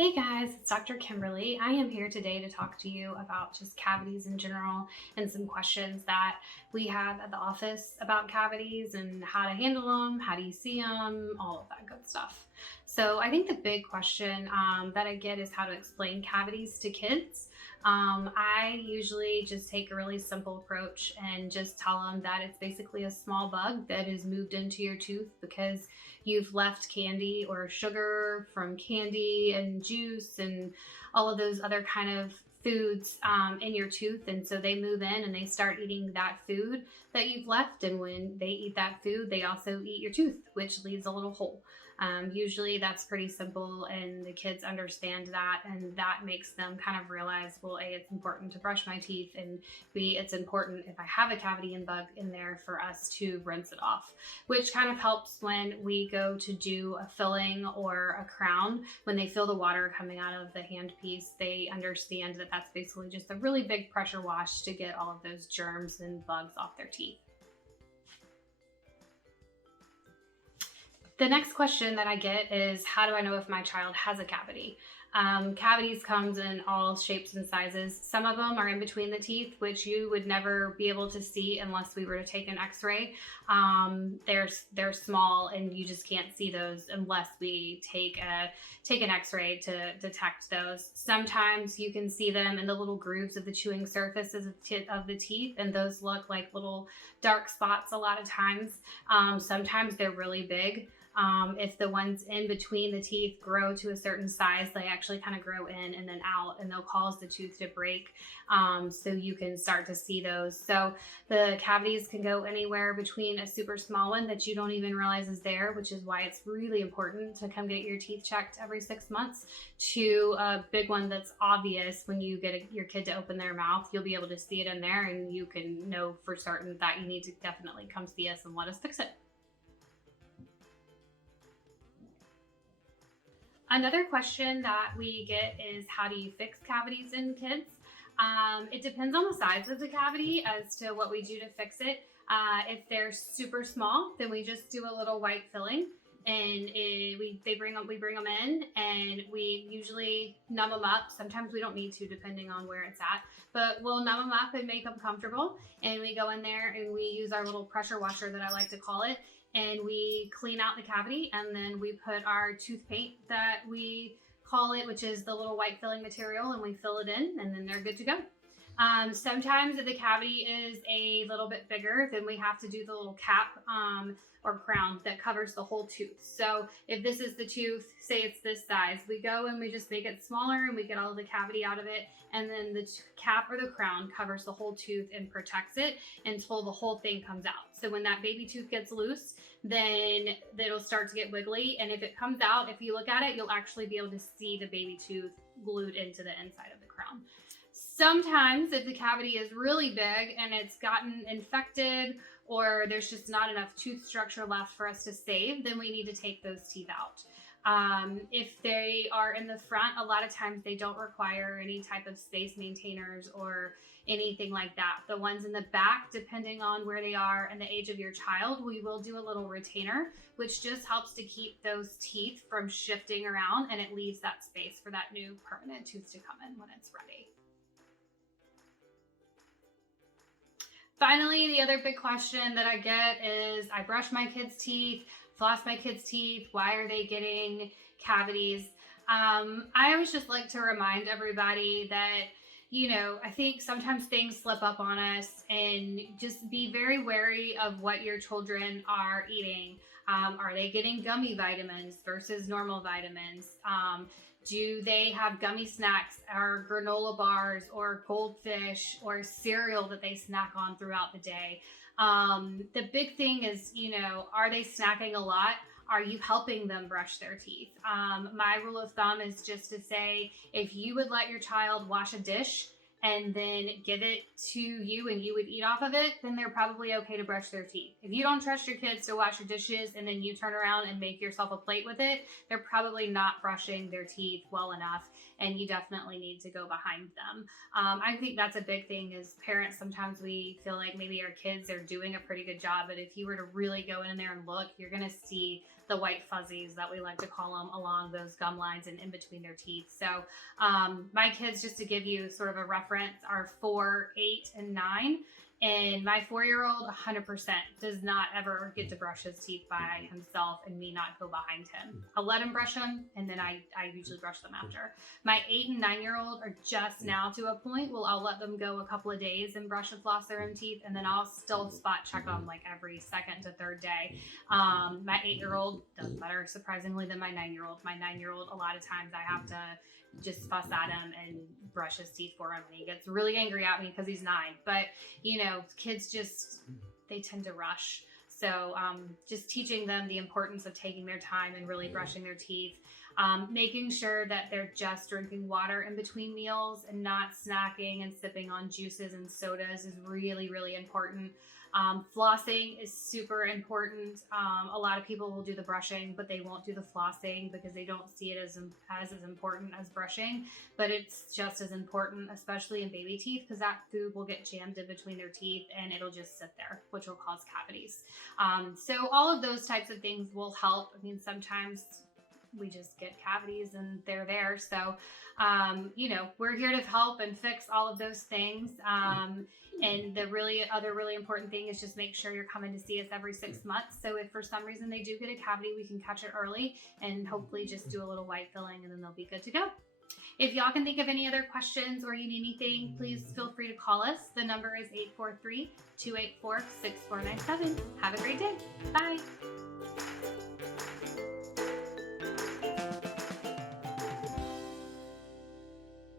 Hey guys, it's Dr. Kimberly. I am here today to talk to you about just cavities in general and some questions that we have at the office about cavities and how to handle them, how do you see them, all of that good stuff. So I think the big question that I get is how to explain cavities to kids. I usually just take a really simple approach and just tell them that it's basically a small bug that has moved into your tooth because you've left candy or sugar from candy and juice and all of those other kind of foods in your tooth, and so they move in and they start eating that food that you've left, and when they eat that food they also eat your tooth, which leaves a little hole. Usually that's pretty simple and the kids understand that, and that makes them kind of realize, well, A, it's important to brush my teeth, and B, it's important if I have a cavity and bug in there for us to rinse it off, which kind of helps when we go to do a filling or a crown. When they feel the water coming out of the handpiece, they understand that that's basically just a really big pressure wash to get all of those germs and bugs off their teeth. The next question that I get is, how do I know if my child has a cavity? Cavities comes in all shapes and sizes. Some of them are in between the teeth, which you would never be able to see unless we were to take an x-ray. They're small and you just can't see those unless we take an x-ray to detect those. Sometimes you can see them in the little grooves of the chewing surfaces of the teeth, and those look like little dark spots a lot of times. Sometimes they're really big. If the ones in between the teeth grow to a certain size, they actually kind of grow in and then out, and they'll cause the tooth to break. So you can start to see those. So the cavities can go anywhere between a super small one that you don't even realize is there, which is why it's really important to come get your teeth checked every 6 months, to a big one that's obvious. When you get your kid to open their mouth, you'll be able to see it in there, and you can know for certain that you need to definitely come see us and let us fix it. Another question that we get is, how do you fix cavities in kids? It depends on the size of the cavity as to what we do to fix it. If they're super small, then we just do a little white filling, and we bring them in, and we usually numb them up. Sometimes we don't need to, depending on where it's at, but we'll numb them up and make them comfortable. And we go in there and we use our little pressure washer, that I like to call it, and we clean out the cavity, and then we put our tooth paint, that we call it, which is the little white filling material, and we fill it in, and then they're good to go. Sometimes if the cavity is a little bit bigger, then we have to do the little cap or crown that covers the whole tooth. So if this is the tooth, say it's this size, we go and we just make it smaller and we get all of the cavity out of it, and then the cap or the crown covers the whole tooth and protects it until the whole thing comes out. So when that baby tooth gets loose, then it'll start to get wiggly, and if it comes out, if you look at it, you'll actually be able to see the baby tooth glued into the inside of the crown. Sometimes if the cavity is really big and it's gotten infected, or there's just not enough tooth structure left for us to save, then we need to take those teeth out. If they are in the front, a lot of times they don't require any type of space maintainers or anything like that. The ones in the back, depending on where they are and the age of your child, we will do a little retainer, which just helps to keep those teeth from shifting around, and it leaves that space for that new permanent tooth to come in when it's ready. Finally, the other big question that I get is, I brush my kids' teeth, floss my kids' teeth, why are they getting cavities? I always just like to remind everybody that, I think sometimes things slip up on us, and just be very wary of what your children are eating. Are they getting gummy vitamins versus normal vitamins? Do they have gummy snacks or granola bars or goldfish or cereal that they snack on throughout the day? The big thing is, are they snacking a lot? Are you helping them brush their teeth? My rule of thumb is just to say, if you would let your child wash a dish and then give it to you and you would eat off of it, then they're probably okay to brush their teeth. If you don't trust your kids to wash your dishes and then you turn around and make yourself a plate with it, they're probably not brushing their teeth well enough, and you definitely need to go behind them. I think that's a big thing is parents, sometimes we feel like maybe our kids are doing a pretty good job, but if you were to really go in there and look, you're gonna see the white fuzzies that we like to call them along those gum lines and in between their teeth. So my kids, just to give you sort of a reference, are 4, 8, and 9. And my 4-year-old 100% does not ever get to brush his teeth by himself and me not go behind him. I'll let him brush them, and then I usually brush them after. My 8 and 9-year-old are just now to a point where I'll let them go a couple of days and brush and floss their own teeth, and then I'll still spot check them like every second to third day. My 8-year-old does better, surprisingly, than my 9-year-old. My 9-year-old, a lot of times I have to just fuss at him and brush his teeth for him, and he gets really angry at me because he's 9. But you know, kids just, they tend to rush. So just teaching them the importance of taking their time and really brushing their teeth, making sure that they're just drinking water in between meals and not snacking and sipping on juices and sodas is really, really important. Flossing is super important. A lot of people will do the brushing, but they won't do the flossing because they don't see it as important as brushing, but it's just as important, especially in baby teeth, because that food will get jammed in between their teeth and it'll just sit there, which will cause cavities. So all of those types of things will help. I mean, sometimes we just get cavities and they're there. So, you know, we're here to help and fix all of those things. And the other really important thing is just make sure you're coming to see us every 6 months. So if for some reason they do get a cavity, we can catch it early and hopefully just do a little white filling, and then they'll be good to go. If y'all can think of any other questions or you need anything, please feel free to call us. The number is 843-284-6497. Have a great day. Bye.